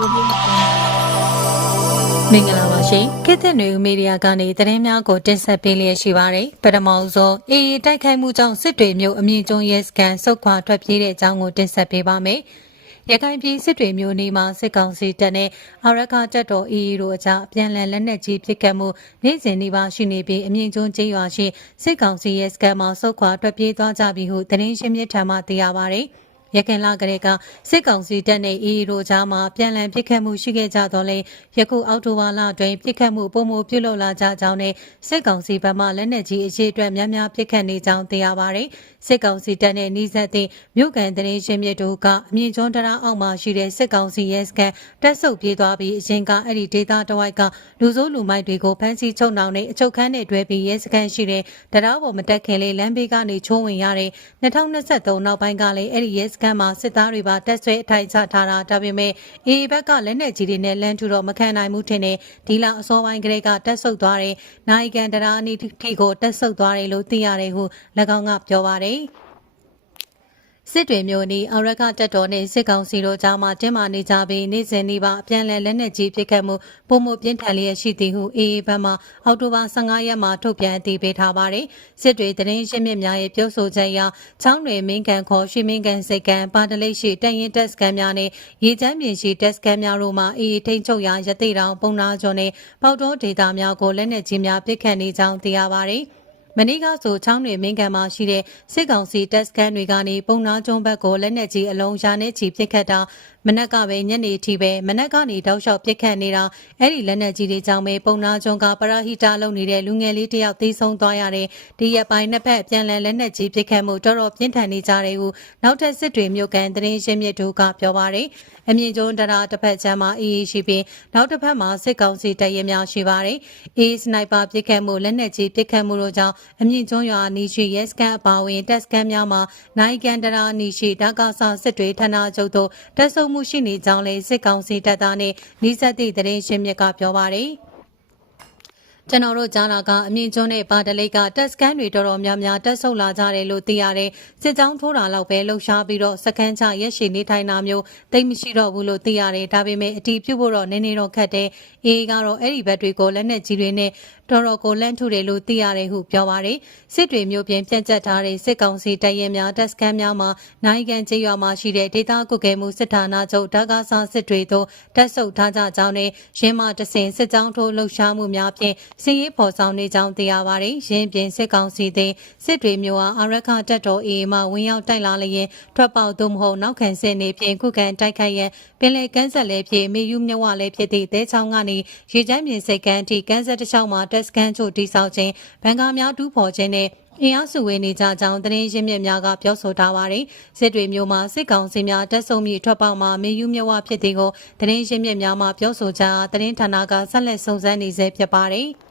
ကိုလေးကိုမင်္ဂလာပါရှင်ခေတ်သစ်နွေဦးမီဒီယာကနေသတင်းများကိုတင်ဆက်ပေးလျက်ရှိပါတယ်ပထမဆုံးအေးတိုက်ခိုက်မှုကြောင့်စစ်တွေမျိုးအမြင့်ကျုံရဲစကန်စုတ်ခွာထွက်ပြေးတဲ့အကြောင်းကိုတင်ဆက်ပေးပါမယ်ရခိုင်ပြည်စစ်တွေမျိုးနေမှာစစ်ကောင်စီတပ်နဲ့အာရခတပ်တော် AA တို့အကြားအပြန်လည်လက်နက်ကြီးပစ်ခတ်မှုနေ့စဉ်နေ့ပါရှိနေပြီးအမြင့်ကျုံကျေးရွာရှိစစ်ကောင်စီရဲစကန်မှာစုတ်ခွာထွက်ပြေးသွားကြပြီဟုသတင်းရှင်းမြစ်ထံမှသိရပါတယ် ရခိုင်လကလေးကစစ်ကောင်စီတပ်နဲ့ AA တို့ကြားမှာပြန်လည်ပစ်ခတ်မှုရှိခဲ့ကြတော့လေယခုအောက်တိုဘာလအတွင်းပစ်ခတ်မှုပုံမပြုလုပ်လာကြကြောင်းနဲ့စစ်ကောင်စီဘက်မှလက်နက်ကြီးအရှိအတွက်များများပစ်ခတ်နေကြောင်းသိရပါတယ်စစ်ကောင်စီတပ်နဲ့နှီးဆက်သည့်မြို့ကန်တရင်ရှင်မြစ်တို့ကအမြင့်ကျွန်းတရာအောက်မှာရှိတဲ့စစ်ကောင်စီရဲစခန်းတက်ဆုပ်ပြေးသွားပြီးအရင်ကအဲ့ဒီဒေသတဝိုက်ကလူစိုးလူမိုက်တွေကိုဖမ်းဆီးချုပ်နှောင်နေအချုပ်ခန်းနဲ့တွဲပြီးရဲစခန်းရှိတဲ့တရားပေါ်မတက်ခင်လေးလမ်းဘေးကနေချိုးဝင်ရတဲ့2023နောက်ပိုင်းကလည်းအဲ့ဒီရဲစခန်းမှာစစ်သားတွေပါတက်ဆွဲအထိုင်ချထားတာဒါပေမဲ့အေဘက်ကလက်နက်ကြီးတွေနဲ့လမ်းထူတော့မခံနိုင်မှုထင်တယ်ဒီလအစောပိုင်းကလေးကတက်ဆုပ်သွားတဲ့နိုင်ကန်တရားအနီးထိကိုတက်ဆုပ်သွားတယ်လို့သိရတယ်ဟု၎င်းကပြောပါတယ် စစ်တွေမျိုးနီအရကတက်တော်နဲ့စစ်ကောင်စီတို့ကြားမှာတင်းမာနေကြပြီးနေ့စဉ်နေ့ပါအပြန်လည်လက်နက်ကြီးပစ်ခတ်မှုပုံမှုပြင်းထန်လျက်ရှိသည်ဟုအေအေဘက်မှအောက်တိုဘာ15ရက်မှာထုတ်ပြန်အတည်ပြုထားပါတယ်စစ်တွေသတင်းရှင်းမြစ်များရဲ့ပြောဆိုချက်အရချောင်းတွေမင်းကန်ခေါ်ရွှေမင်းကန်စိတ်ကန်ပါတလိပ်ရှိတန်ရင်တက်စကန်များနဲ့ရေချမ်းပြင်ရှိတက်စကန်များတို့မှအေအေထိန်ချုပ်ရာရသေးတောင်ပုံနာကျော်နဲ့ပေါတော်ဒေတာများကိုလက်နက်ကြီးများပစ်ခတ်နေကြောင်းသိရပါတယ် မနေ့ကဆိုချောင်းတွေမင်းကန်မှာရှိတဲ့စစ်ကောင်စီတပ်စခန်းတွေကနေပုံနာကျုံဘက်ကိုလက်နက်ကြီးအလုံးရာနဲ့ချီပစ်ခတ်တာ မနက်ကပဲညနေထိပဲမနက်ကနေတောက်လျှောက်ပစ်ခတ်နေတာအဲ့ဒီလက်နက်ကြီးတွေကြောင့်ပဲပုံနာကျုံကပရဟိတလုပ်နေတဲ့လူငယ်လေးတယောက်သေဆုံးသွားရတဲ့ဒီရက်ပိုင်းနှစ်ဖက်ပြန်လည်လက်နက်ကြီးပစ်ခတ်မှုတော်တော်ပြင်းထန်နေကြတယ်ဟုနောက်ထပ်စစ်တွေမြို့ကန်သတင်းရှင်းမြစ်တို့ကပြောပါတယ်အမြင့်ကျုံတရာတစ်ဖက်ချမ်းမှာအေးအေးရှိပြီးနောက်တစ်ဖက်မှာစစ်ကောင်စီတပ်ရဲများရှိပါတယ်အေးစနိုက်ပါပစ်ခတ်မှုလက်နက်ကြီးပစ်ခတ်မှုတို့ကြောင့်အမြင့်ကျုံရွာနီရှိရဲစကန်အပါအဝင်တပ်စကန်များမှာနိုင်ကန်တရာနီရှိဓာကဆစစ်တွေဌာနချုပ်တို့တပ်ဆုပ်မှုရှိနေကြောင်းလည်းစစ်ကောင်စီတပ်သားနဲ့နှိစက်သည့်သတင်းရှင်းမြစ်ကပြောပါတယ် ကျွန်တော်တို့ကြားလာကအမြင့်ကျွန်းနဲ့ပါတလိတ်ကတက်စကန်တွေတော်တော်များများတက်ဆုပ်လာကြတယ်လို့သိရတယ်။စစ်ကြောင်းထိုးတာလောက်ပဲလှုပ်ရှားပြီးတော့စကန်ချရက်ရှည်နေထိုင်တာမျိုးသိမရှိတော့ဘူးလို့သိရတယ်။ဒါပေမဲ့အတီးပြုတ်ဖို့တော့နည်းနည်းတော့ခက်တယ်။အေးကတော့အဲ့ဒီဘက်တွေကိုလက်နက်ကြီးတွေနဲ့တော်တော်ကိုလန့်ထုတယ်လို့သိရတယ်ဟုပြောပါတယ်။စစ်တွေမျိုးပြင်ပြန့်ကျက်ထားတဲ့စစ်ကောင်စီတပ်ရဲများတပ်စခန်းများမှာနိုင်ကန်ကျေးရွာမှာရှိတဲ့ဒေသကုကဲမှုစစ်ဌာနချုပ်ဓာတ်ကားစားစစ်တွေတို့တပ်ဆုပ်ထားကြကြောင်းနဲ့ရင်းမတဆင်စစ်ကြောင်းထိုးလှုပ်ရှားမှုများဖြင့်စီရေးဖော်ဆောင်နေကြောင်းသိရပါတယ်။ရင်းပြင်စစ်ကောင်စီသည်စစ်တွေမျိုးအားအာရခတပ်တော်အေမှဝင်ရောက်တိုက်လာလျင်ထွက်ပေါက်သို့မဟုတ်နောက်ခံစစ်နေဖြင့်ခုခံတိုက်ခိုက်ရန်ပင်လယ်ကမ်းဆက်လည်းဖြစ်မေယူမြဝလည်းဖြစ်သည့်တဲချောင်းကနေရေချမ်းပြင်စိတ်ကမ်းအထိကမ်းဆက်တစ်လျှောက်မှာတက်စကန်ချိုတိဆောက်ခြင်းဘန်ကာများတူးဖော်ခြင်းနဲ့အင်အားစုဝေနေကြကြောင်းသတင်းရင်းမြစ်များကပြောဆိုထားပါတယ်။စစ်တွေမျိုးမှာစစ်ကောင်စီများတက်ဆုံမြေထွက်ပေါက်မှာမေယူမြဝဖြစ်တဲ့ကိုသတင်းရင်းမြစ်များမှပြောဆိုကြသတင်းဌာနကဆက်လက်စုံစမ်းနေဆဲဖြစ်ပါတယ်။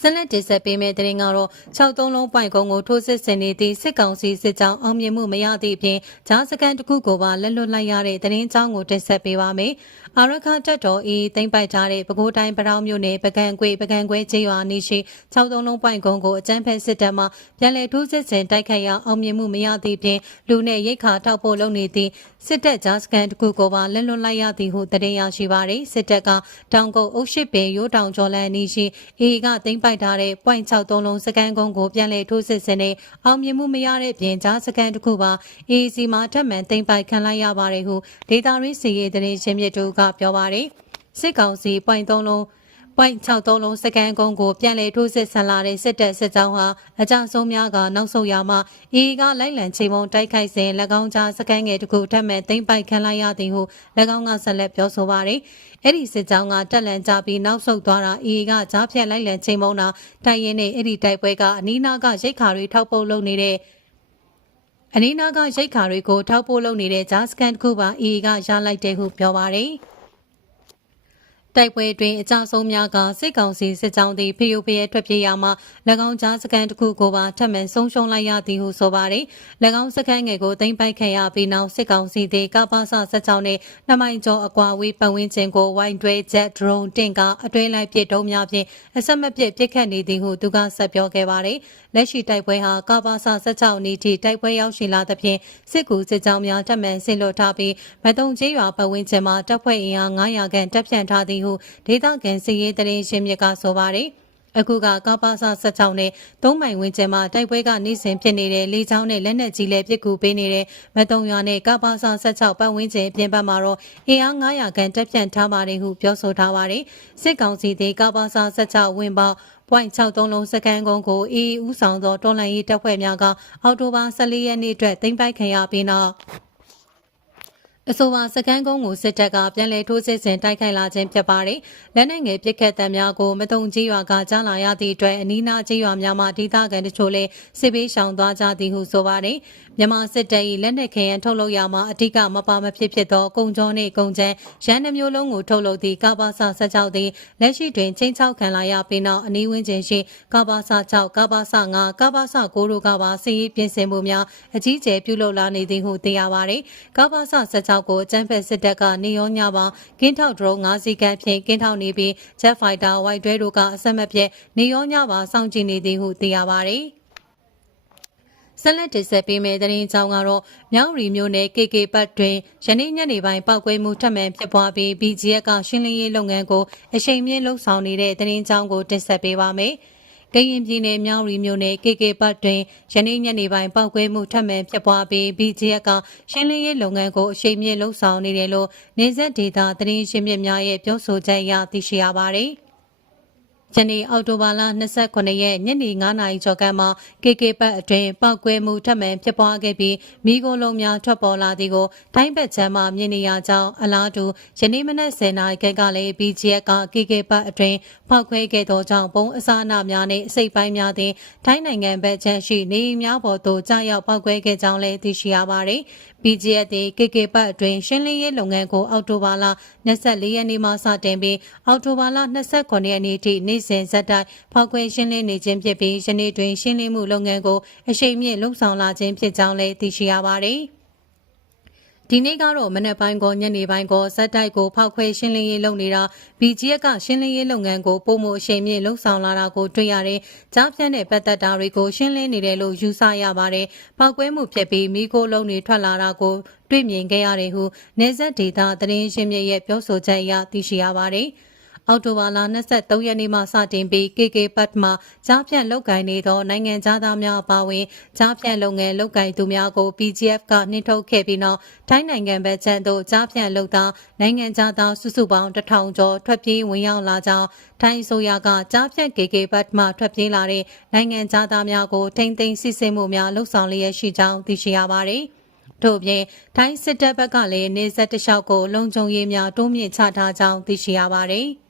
ဆက်လက်တင်ဆက်ပေးမယ့်သတင်းကတော့63လုံးပွိုင်ကုန်းကိုထိုးစစ်ဆင်နေသည့်စစ်ကောင်စီစစ်ကြောင်းအောင်မြင်မှုမရသည့်အပြင်ဂျားစကန်တစ်ခုကိုပါလက်လွတ်လိုက်ရတဲ့သတင်းကြောင်းကိုတင်ဆက်ပေးပါမယ်။အာရခတက်တော်အေးသိမ့်ပိုက်ထားတဲ့ပဲခူးတိုင်းပတောင်းမြို့နယ်ပကံကွေပကံကွဲကျေးရွာနေရှိ63လုံးပွိုင်ကုန်းကိုအကြမ်းဖက်စစ်တပ်မှပြန်လည်ထိုးစစ်ဆင်တိုက်ခိုက်ရအောင်မြင်မှုမရသည့်အပြင်လူနဲ့ရိတ်ခါထောက်ဖို့လုပ်နေသည့်စစ်တပ်ဂျားစကန်တစ်ခုကိုပါလက်လွတ်လိုက်ရသည်ဟုသတင်းရရှိပါရယ်စစ်တပ်ကတောင်ကုန်းအုပ်ရှိပင်ရိုးတောင်ကျော်လန်နေရှိအေးကသိမ့်ပိုက်ထားတဲ့ .63 လုံးစကန်ကုန်းကိုပြန်လည်ထိုးစစ်ဆင်နေအောင်မြင်မှုမရတဲ့ပြင်ကြားစကန်တစ်ခုပါ AAC မှာထပ်မံသိမ့်ပိုက်ခံလိုက်ရပါတယ်ဟုဒေတာရင်းစီရေးသတင်းရှင်းမြစ်တို့ကပြောပါတယ်စစ်ကောင်စီ .3 လုံး ပွိုင့်63လုံးစကန်ကုန်းကိုပြန်လည်ထိုးစစ်ဆင်လာတဲ့စစ်တပ်စစ်ကြောင်းဟာအကြဆုံးများကနောက်ဆုတ်ရမှအေကလိုက်လံချိန်မုံတိုက်ခိုက်စဉ်၎င်းကြားစကန်ငယ်တစ်ခုထပ်မံသိမ့်ပိုက်ခံလိုက်ရသည်ဟု၎င်းကဆက်လက်ပြောဆိုပါရယ်အဲ့ဒီစစ်ကြောင်းကတက်လန်ကြပြီးနောက်ဆုတ်သွားတာအေကကြားဖြတ်လိုက်လံချိန်မုံတာတိုက်ရင်နဲ့အဲ့ဒီတိုက်ပွဲကအနီးနားကရိတ်ခါတွေထောက်ပုတ်လုပ်နေတဲ့အနီးနားကရိတ်ခါတွေကိုထောက်ပို့လုပ်နေတဲ့ဂျာစကန်တစ်ခုပါအေကရလိုက်တဲ့ဟုပြောပါရယ် တိုက်ပွဲတွင်အကြဆုံးများကစစ်ကောင်စီစစ်ကြောင်းသည်ဖီယိုဖျဲထွက်ပြေးရမှ၎င်းကြားစခန်းတစ်ခုကိုပါထပ်မံဆုံးရှုံးလိုက်ရသည်ဟုဆိုပါသည်၎င်းစခန်းငယ်ကိုသိမ်းပိုက်ခံရပြီးနောက်စစ်ကောင်စီသည်ကပ္ပစဆက်ကြောင်းနှင့်နှမိုင်ကျော်အကွာဝေးပတ်ဝန်းကျင်ကိုဝိုင်းတွဲဂျက်ဒရုန်းတင်ကာအတွင်းလိုက်ပစ်တုံးများဖြင့်အဆက်မပြတ်ပစ်ခတ်နေသည်ဟုသူကဆက်ပြောခဲ့ပါသည်လက်ရှိတိုက်ပွဲဟာကပ္ပစဆက်ကြောင်းနီတီတိုက်ပွဲရောက်ရှိလာသဖြင့်စစ်ကူစစ်ကြောင်းများထပ်မံဆင်လွတ်ထားပြီးမတုံကျေးရွာပတ်ဝန်းကျင်မှာတပ်ဖွဲ့အင်အား900ခန့်တပ်ဖြန့်ထားသည်ဟုဒေသခံစစ်ရေးတရင်ရှင်းမြစ်ကဆိုပါတယ်အခုကကပ္ပစ16နဲ့သုံးမိုင်ဝန်းကျင်မှာတိုက်ပွဲကနေ့စဉ်ဖြစ်နေတဲ့လေကြောင်းနဲ့လက်နက်ကြီးလည်းပစ်ကူပေးနေတဲ့မတုံရွာနဲ့ကပ္ပစ16ပတ်ဝန်းကျင်ပြင်ပမှာတော့အင်အား900ခန့်တပ်ဖြန့်ထားပါတယ်ဟုပြောဆိုထားပါတယ်စစ်ကောင်စီသည်ကပ္ပစ16ဝင်းပေါ0.63 လုံးစကန်ကုန်းကိုအေးဦးဆောင်သောတော်လှန်ရေးတပ်ဖွဲ့များကအောက်တိုဘာ14ရက်နေ့အတွက်သိမ်းပိုက်ခံရပြီးနောက် အဆိုပါစကန်ကုန်းကိုစစ်တပ်ကပြန်လည်ထိုးစစ်ဆင်တိုက်ခိုက်လာခြင်းဖြစ်ပါတယ်။လက်နက်ငယ်ပစ်ခတ်တပ်များကိုမတုံကြီးရွာကကြားလာရသည့်အတွက်အနီးနားကြီးရွာများမှဒေသခံတချို့လည်းစစ်ပေးရှောင်သွားကြသည်ဟုဆိုပါတယ်။မြန်မာစစ်တပ်၏လက်နက်ခဲယံထုတ်လုပ်ရာမှာအ धिक မပါမဖြစ်ဖြစ်သောကုံကျော်နှင့်ကုံချမ်းရန်နှမျိုးလုံးကိုထုတ်လုပ်သည့်ကပ္ပစ16သည်လက်ရှိတွင်ချင်းချောက်ခံလာရပြီးနောက်အနီးဝန်းကျင်ရှိကပ္ပစ6ကပ္ပစ9ကပ္ပစ9တို့ကပါစစ်ရေးပြင်ဆင်မှုများအကြီးအကျယ်ပြုလုပ်လာနေသည်ဟုသိရပါတယ်။ကပ္ပစ16ကိုအကြမ်းဖက်စစ်တပ်ကနေရောညပါကင်းထောက်ဒရုန်း၅စီးကန်းဖြင့်ကင်းထောက်နေပြီး Jet Fighter ဝိုက်တွဲတို့ကအဆက်မပြတ်နေရောညပါစောင့်ကြည့်နေသည်ဟုသိရပါတယ်။ဆက်လက်တင်ဆက်ပေးမယ့်သတင်းကြောင်းကတော့မြောက်ရီမျိုးနယ် KK ပတ်တွင်ယနေ့ညနေပိုင်းပောက်ကွဲမှုထပ်မံဖြစ်ပွားပြီး BGF ကရှင်းလင်းရေးလုပ်ငန်းကိုအချိန်မြင့်လှုပ်ဆောင်နေတဲ့သတင်းကြောင်းကိုတင်ဆက်ပေးပါမယ်။ ကရင်ပြည်နယ်မြောက်ရီမြို့နယ် KK ပတ်တွင်ယနေ့ညနေပိုင်းပောက်ကွဲမှုထပ်မံဖြစ်ပွားပြီး BGF ကရှင်းလင်းရေးလုပ်ငန်းကိုအရှိန်မြင့်လှုပ်ဆောင်နေတယ်လို့နေဆက်ဒေတာသတင်းရှင်းမြစ်များရဲ့ပြောဆိုချက်အရသိရှိရပါတယ်။ ယနေ့အောက်တိုဘာလ29ရက်ညနေ9နာရီကျော်ကမှ KK ပတ်အတွင်းပောက်ကွဲမှုထပ်မံဖြစ်ပွားခဲ့ပြီးမိโกလုံးများထွက်ပေါ်လာသည်ကိုတိုင်းဘက်ချမ်းမှမြင်နေရကြောင်းအလားတူယနေ့မနက်10နာရီကလည်း BGF က KK ပတ်အတွင်းပောက်ခွဲခဲ့သောကြောင့်ပုံအစားအနာများနှင့်အစိပ်ပိုင်းများသည်တိုင်းနိုင်ငံဘက်ချမ်းရှိနေအိမ်များပေါ်သို့ကြားရောက်ပောက်ကွဲခဲ့ကြောင်းလည်းသိရှိရပါသည် BGF သည် KK ပတ်အတွင်းရှင်းလင်းရေးလုပ်ငန်းကိုအောက်တိုဘာလ24ရက်နေ့မှစတင်ပြီးအောက်တိုဘာလ29ရက်နေ့ထိနေ့စဉ်ဇက်တိုက်ဖောက်ခွဲရှင်းလင်းနေခြင်းဖြစ်ပြီးယနေ့တွင်ရှင်းလင်းမှုလုပ်ငန်းကိုအရှိန်မြင့်လှုံ့ဆော်လာခြင်းဖြစ်ကြောင်းလည်းသိရှိရပါသည်ဒီနေ့ကတော့မနက်ပိုင်းကညနေပိုင်းကဇက်တိုက်ကိုဖောက်ခွဲရှင်းလင်းရေးလုပ်နေတာ BGF ကရှင်းလင်းရေးလုပ်ငန်းကိုပုံမှုအရှိန်မြင့်လှုပ်ဆောင်လာတာကိုတွေ့ရတယ်။ကြားဖြတ်တဲ့ပတ်သက်တာတွေကိုရှင်းလင်းနေတယ်လို့ယူဆရပါတယ်။ဖောက်ခွဲမှုဖြစ်ပြီးမိခိုးလုံးတွေထွက်လာတာကိုတွေ့မြင်ခဲ့ရတယ်ဟုနေဆက်ဒေတာသတင်းရှင်းမြစ်ရဲ့ပြောဆိုချက်အရသိရှိရပါတယ်။ အောက်တိုဘာလ23ရက်နေ့မှစတင်ပြီး KK ပတ်မှကြားဖြန့်လုပ်ကိုင်နေသောနိုင်ငံသားများအပါအဝင်ကြားဖြန့်လုပ်ငန်းလုပ်ကိုင်သူများကို PGF ကနှင်ထုတ်ခဲ့ပြီးနောက်ထိုင်းနိုင်ငံဘက်ခြမ်းသို့ကြားဖြန့်လုပ်သောနိုင်ငံသားစုစုပေါင်း1000ကျော်ထွက်ပြေးဝင်ရောက်လာကြောင်းထိုင်းအစိုးရကကြားဖြန့် KK ပတ်မှထွက်ပြေးလာတဲ့နိုင်ငံသားများကိုထိမ့်သိမ်းစစ်ဆေးမှုများလှုပ်ဆောင်လျက်ရှိကြောင်းသိရှိရပါသည်။ထို့ပြင်ထိုင်းစစ်တပ်ဘက်ကလည်းနေဆက်တလျှောက်ကိုလုံခြုံရေးများတိုးမြင့်ချထားကြောင်းသိရှိရပါတယ်။